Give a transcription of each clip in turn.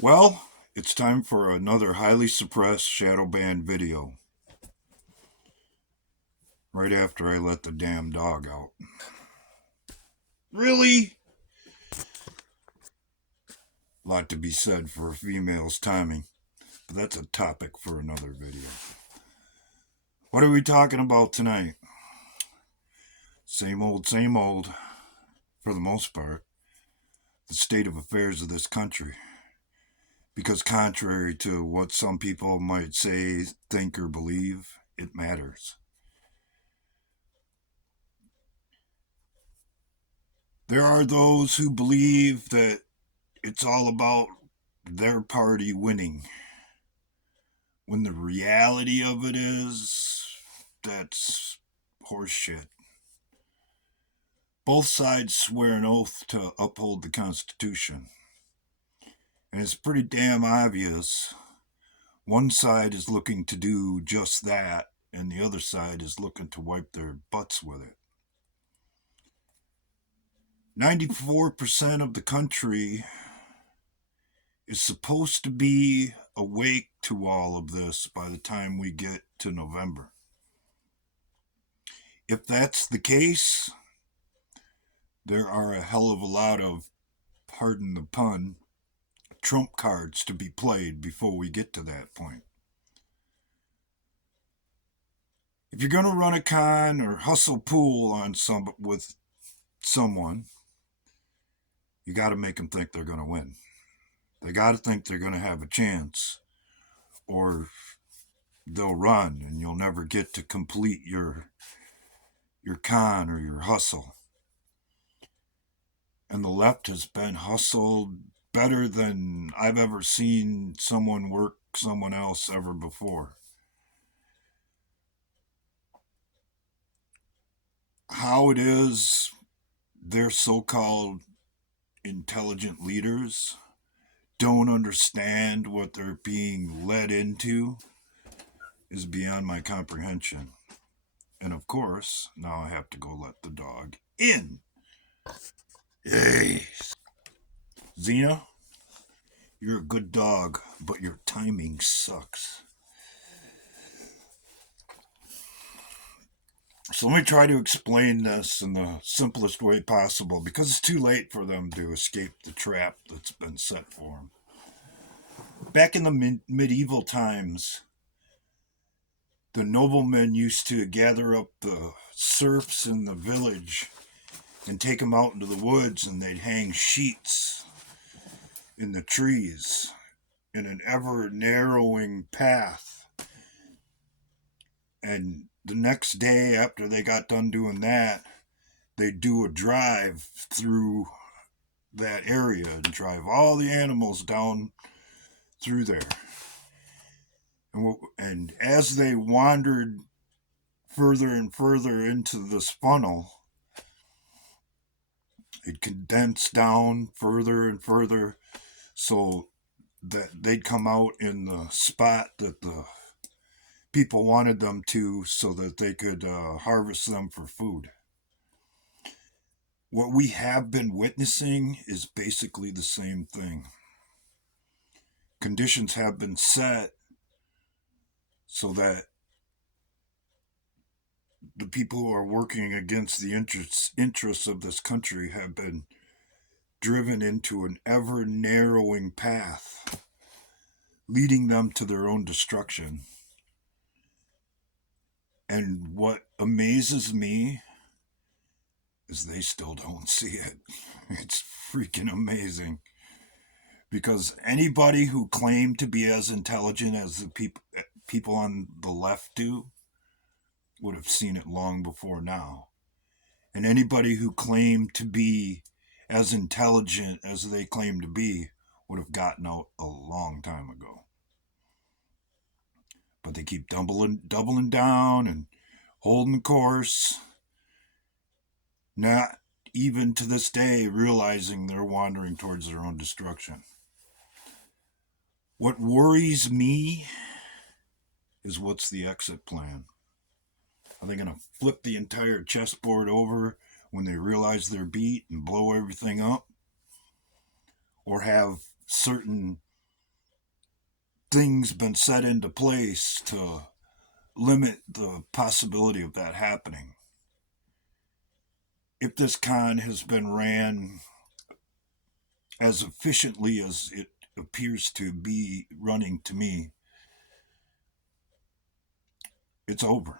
Well, it's time for another highly suppressed shadow banned video. Right after I let the damn dog out. Really? A lot to be said for a female's timing, but that's a topic for another video. What are we talking about tonight? Same old, for the most part. The state of affairs of this country. Because contrary to what some people might say, think, or believe, it matters. There are those who believe that it's all about their party winning. When the reality of it is, that's horseshit. Both sides swear an oath to uphold the Constitution. And it's pretty damn obvious one side is looking to do just that, and the other side is looking to wipe their butts with it. 94% of the country is supposed to be awake to all of this by the time we get to November. If that's the case, there are a hell of a lot of, pardon the pun, trump cards to be played before we get to that point. If you're going to run a con or hustle pool on with someone, you got to make them think they're going to win. They got to think they're going to have a chance, or they'll run and you'll never get to complete your con or your hustle. And the left has been hustled better than I've ever seen someone work someone else ever before. How it is their so-called intelligent leaders don't understand what they're being led into is beyond my comprehension. And of course, now I have to go let the dog in. Yay! Xena, you're a good dog, but your timing sucks. So let me try to explain this in the simplest way possible because it's too late for them to escape the trap that's been set for them. Back in the medieval times, the noblemen used to gather up the serfs in the village and take them out into the woods, and they'd hang sheets in the trees in an ever narrowing path. And the next day after they got done doing that, they'd do a drive through that area and drive all the animals down through there. And as they wandered further and further into this funnel, it condensed down further and further so that they'd come out in the spot that the people wanted them to so that they could harvest them for food. What we have been witnessing is basically the same thing. Conditions have been set so that the people who are working against the interests of this country have been driven into an ever narrowing path, leading them to their own destruction. And what amazes me is they still don't see it. It's freaking amazing. Because anybody who claimed to be as intelligent as the people on the left do would have seen it long before now. And anybody who claimed to be as intelligent as they claim to be would have gotten out a long time ago. But they keep doubling down and holding the course, not even to this day realizing they're wandering towards their own destruction. What worries me is what's the exit plan? Are they going to flip the entire chessboard over when they realize they're beat and blow everything up? Or have certain things been set into place to limit the possibility of that happening. If this con has been ran as efficiently as it appears to be running to me, it's over.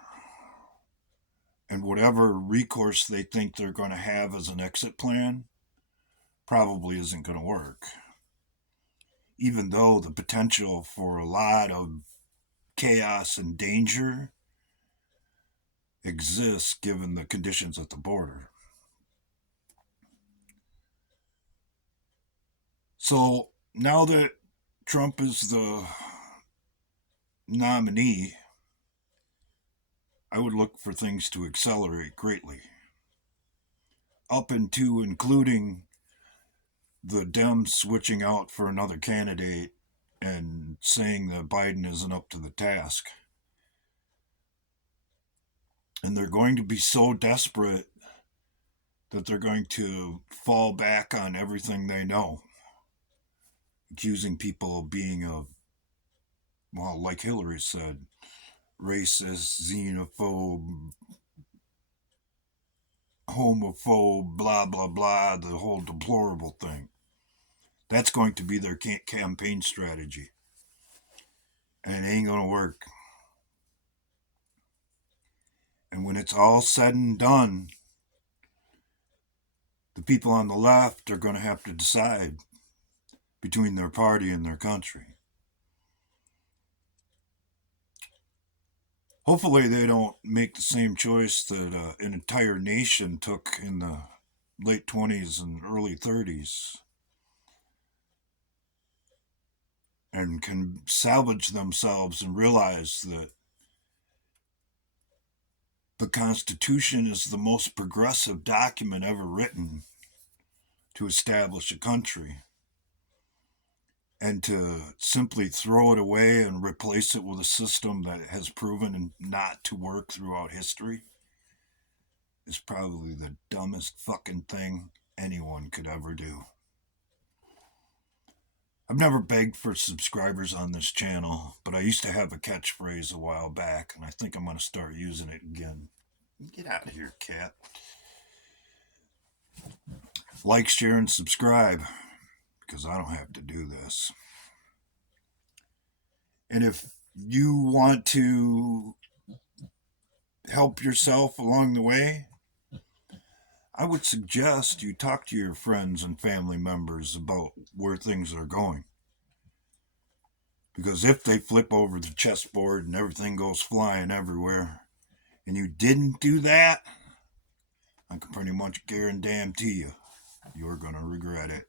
And whatever recourse they think they're going to have as an exit plan probably isn't going to work. Even though the potential for a lot of chaos and danger exists given the conditions at the border. So now that Trump is the nominee, I would look for things to accelerate greatly. Up into including the Dems switching out for another candidate and saying that Biden isn't up to the task. And they're going to be so desperate that they're going to fall back on everything they know, accusing people of being well, like Hillary said, racist, xenophobe, homophobe, blah, blah, blah, the whole deplorable thing. That's going to be their campaign strategy. And it ain't going to work. And when it's all said and done, the people on the left are going to have to decide between their party and their country. Hopefully, they don't make the same choice that an entire nation took in the late 20s and early 30s and can salvage themselves and realize that the Constitution is the most progressive document ever written to establish a country. And to simply throw it away and replace it with a system that has proven not to work throughout history is probably the dumbest fucking thing anyone could ever do. I've never begged for subscribers on this channel, but I used to have a catchphrase a while back, and I think I'm going to start using it again. Get out of here, cat. Like, share, and subscribe, because I don't have to do this. And if you want to help yourself along the way, I would suggest you talk to your friends and family members about where things are going. Because if they flip over the chessboard and everything goes flying everywhere, and you didn't do that, I can pretty much guarantee you, you're going to regret it.